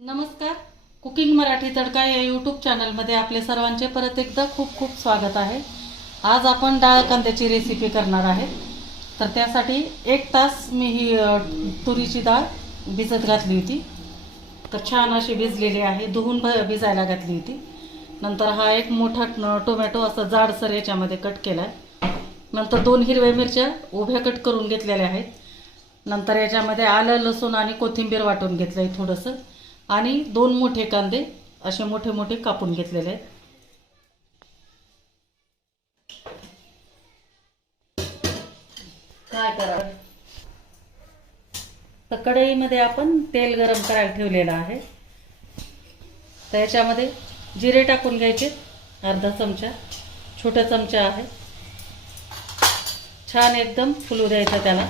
नमस्कार. कुकिंग मराठी तडका या यूट्यूब चॅनलमध्ये आपले सर्वांचे परत एकदा खूप खूप स्वागत आहे. आज आपण डाळ कांद्याची रेसिपी करणार आहे तर त्यासाठी एक तास मी ही तुरीची डाळ भिजत घातली होती. तर छान अशी भिजलेली आहे. धुवून भ भिजायला घातली होती. नंतर हा एक मोठा टोमॅटो असा जाडसर याच्यामध्ये कट केला आहे नंतर दोन हिरव्या मिरच्या उभ्या कट करून घेतलेल्या आहेत. नंतर याच्यामध्ये आलं लसूण आणि कोथिंबीर वाटून घेतलं आहे थोडंसं. आणि दोन मोठे कांदे असे मोठे मोठे कापून घेतलेले आहेत. काय करावं? तर कढईमध्ये आपण तेल गरम करायला ठेवलेलं आहे. तर याच्यामध्ये जिरे टाकून घ्यायचे. अर्धा चमचा छोटा चमचा आहे. छान एकदम फुलू द्यायचं त्याला.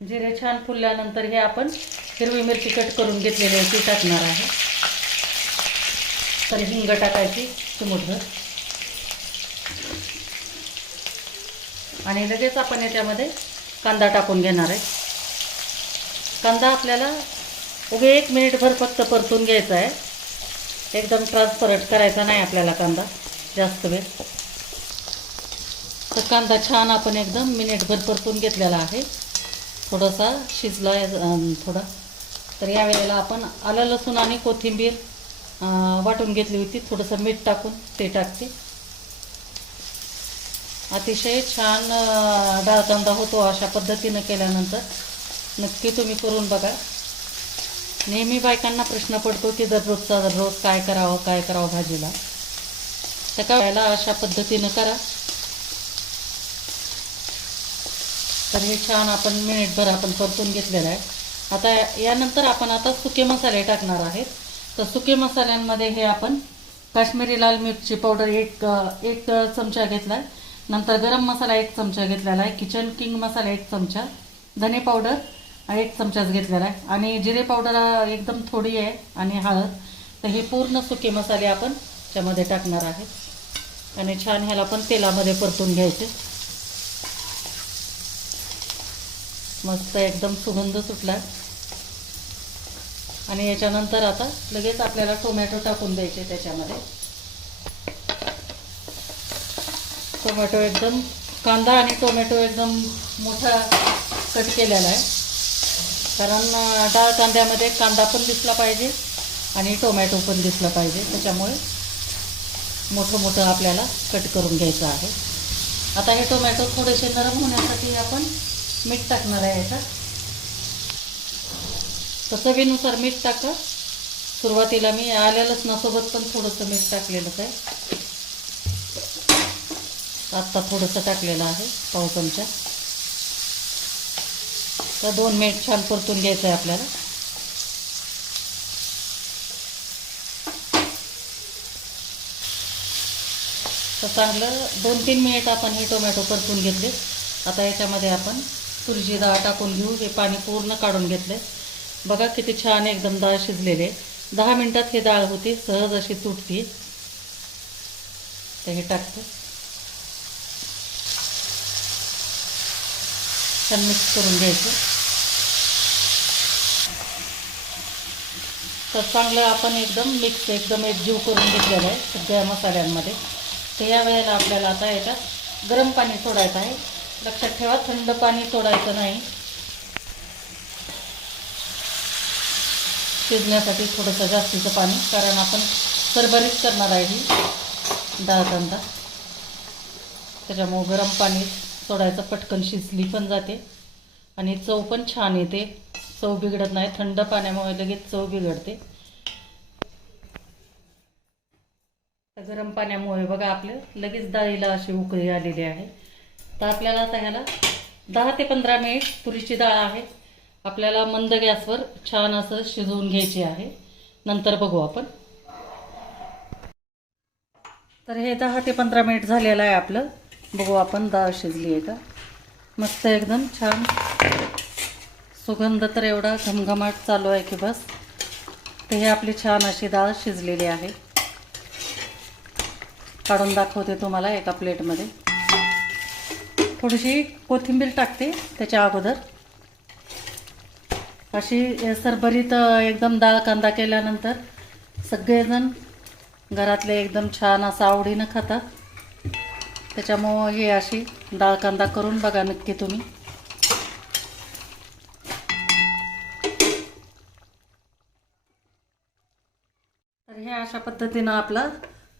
जिरे छान फुलल्यानंतर हे आपण हिरवी मिरची कट करून घेतलेली आहे ती टाकणार आहे. तर हिंग टाकायची चिमुटभर आणि लगेच आपण याच्यामध्ये कांदा टाकून घेणार आहे. कांदा आपल्याला उगे एक मिनिटभर फक्त परतून घ्यायचा आहे. एकदम ट्रान्सपरंट करायचा नाही आपल्याला कांदा जास्त वेळ. तर कांदा छान आपण एकदम मिनिटभर परतून घेतलेला आहे. थोडासा शिजला आहे थोडा. तर यावेळेला आपण आलं लसूण आणि कोथिंबीर वाटून घेतली होती. थोडंसं मीठ टाकून ते टाकते. अतिशय छान डाळ कांदा होतो अशा पद्धतीनं केल्यानंतर. नक्की तुम्ही करून बघा. नेहमी बायकांना प्रश्न पडतो की दररोजचा दररोज काय करावं काय करावं भाजीला. तर काय वेळेला अशा पद्धतीनं करा. तर हे छान आपण मिनिटभर आपण परतून घेतलेलं आहे. आता यानंतर आपण आता सुके मसाले टाकणार आहेत. तर सुके मसाल्यांमध्ये हे आपण काश्मीरी लाल मिरची पावडर एक एक चमचा घेतला आहे नंतर गरम मसाला एक चमचा घेतलेला आहे. किचन किंग मसाला एक चमचा. धने पावडर एक चमचाच घेतलेला आहे. आणि जिरे पावडर एकदम थोडी आहे आणि हळद. तर हे पूर्ण सुके मसाले आपण त्यामध्ये टाकणार आहेत आणि छान ह्याला पण तेलामध्ये परतून घ्यायचे. मस्त एकदम सुगंध सुटला. आणि याच्यानंतर आता लगेच आपल्याला टोमॅटो टाकून द्यायचे त्याच्यामध्ये. टोमॅटो एकदम कांदा आणि टोमॅटो एकदम मोठा कट केलेला आहे. कारण डाळ कांद्यामध्ये कांदा पण दिसला पाहिजे आणि टोमॅटो पण दिसला पाहिजे. त्याच्यामुळे मोठं मोठं आपल्याला कट करून घ्यायचं आहे. आता हे टोमॅटो थोडेसे नरम होण्यासाठी आपण मीठ टाकणार आहे याच्यात. तर चवीनुसार मीठ टाका. सुरुवातीला मी आल्या लसणासोबत पण थोडंसं मीठ टाकलेलंच आहे. आत्ता थोडंसं टाकलेलं आहे पाव चमचा. तर दोन मिनिट छान परतून घ्यायचं आहे आपल्याला. तर चांगलं दोन तीन मिनिट आपण हे टोमॅटो परतून घेतले. आता याच्यामध्ये आपण तुरीची डाळ टाकून घेऊ हे पाणी पूर्ण काढून घेतलं बघा किती छान एकदम डाळ शिजलेले दहा मिनटात ही डाळ होती सहज अशी तुटती. तर हे टाकतो. छान मिक्स करून घ्यायचं. तर चांगलं आपण एकदम मिक्स एकदम एकजीव करून घेतलेलं आहे सगळ्या मसाल्यांमध्ये. तर या वेळेला आपल्याला आता याच्यात गरम पाणी सोडायचं आहे. लक्षात ठेवा थंड पाणी सोडायचं नाही. शिजण्यासाठी थोडंसं जास्तीचं पाणी कारण आपण सरभरीत करणार आहे ही. डाळ कांदा. त्याच्यामुळं गरम पाणी सोडायचं पटकन शिजली पण जाते. आणि चव पण छान येते. चव बिघडत नाही थंड पाण्यामुळे लगेच चव बिघडते. गरम पाण्यामुळे बघा आपलं लगेच डाळीला अशी उकळी आलेली आहे. तर आपल्याला आता ह्याला दहा ते पंधरा मिनिट पुरीची डाळ आहे. आपल्याला मंद गॅसवर छान असं शिजवून घ्यायची आहे. नंतर बघू आपण. तर हे दहा ते पंधरा मिनिट झालेलं आहे आपलं. बघू आपण डाळ शिजली आहे का? मस्त एकदम छान. सुगंध तर एवढा घमघमाट चालू आहे की बस. तर हे आपली छान अशी डाळ शिजलेली आहे. काढून दाखवते तुम्हाला एका प्लेटमध्ये. थोडीशी कोथिंबीर टाकते त्याच्या अगोदर. अशी सरभरीत एकदम डाळ कांदा केल्यानंतर सगळेजण घरातले एकदम छान असं आवडीनं खातात. त्याच्यामुळं हे अशी डाळ कांदा करून बघा नक्की तुम्ही. तर हे अशा पद्धतीनं आपला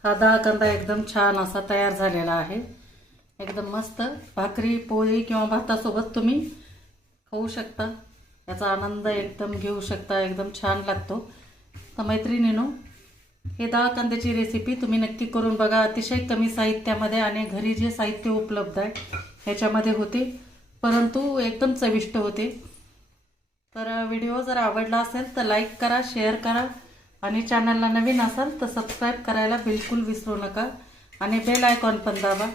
हा डाळ कांदा एकदम छान असा तयार झालेला आहे. एकदम मस्त भाकरी पोळी किंवा भातासोबत तुम्ही खाऊ शकता. याचा आनंद एकदम घेऊ शकता एकदम छान लागतो. तर मैत्रिणीनो हे डाळ कांद्याची रेसिपी तुम्ही नक्की करून बघा. अतिशय कमी साहित्यामध्ये आणि घरी जे साहित्य उपलब्ध आहे ह्याच्यामध्ये होते. परंतु एकदम चविष्ट होते. तर व्हिडिओ जर आवडला असेल तर लाईक करा शेअर करा. आणि चॅनलला नवीन असाल तर सबस्क्राईब करायला बिलकुल विसरू नका. आणि बेल आयकॉन पण दाबा.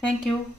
Thank you.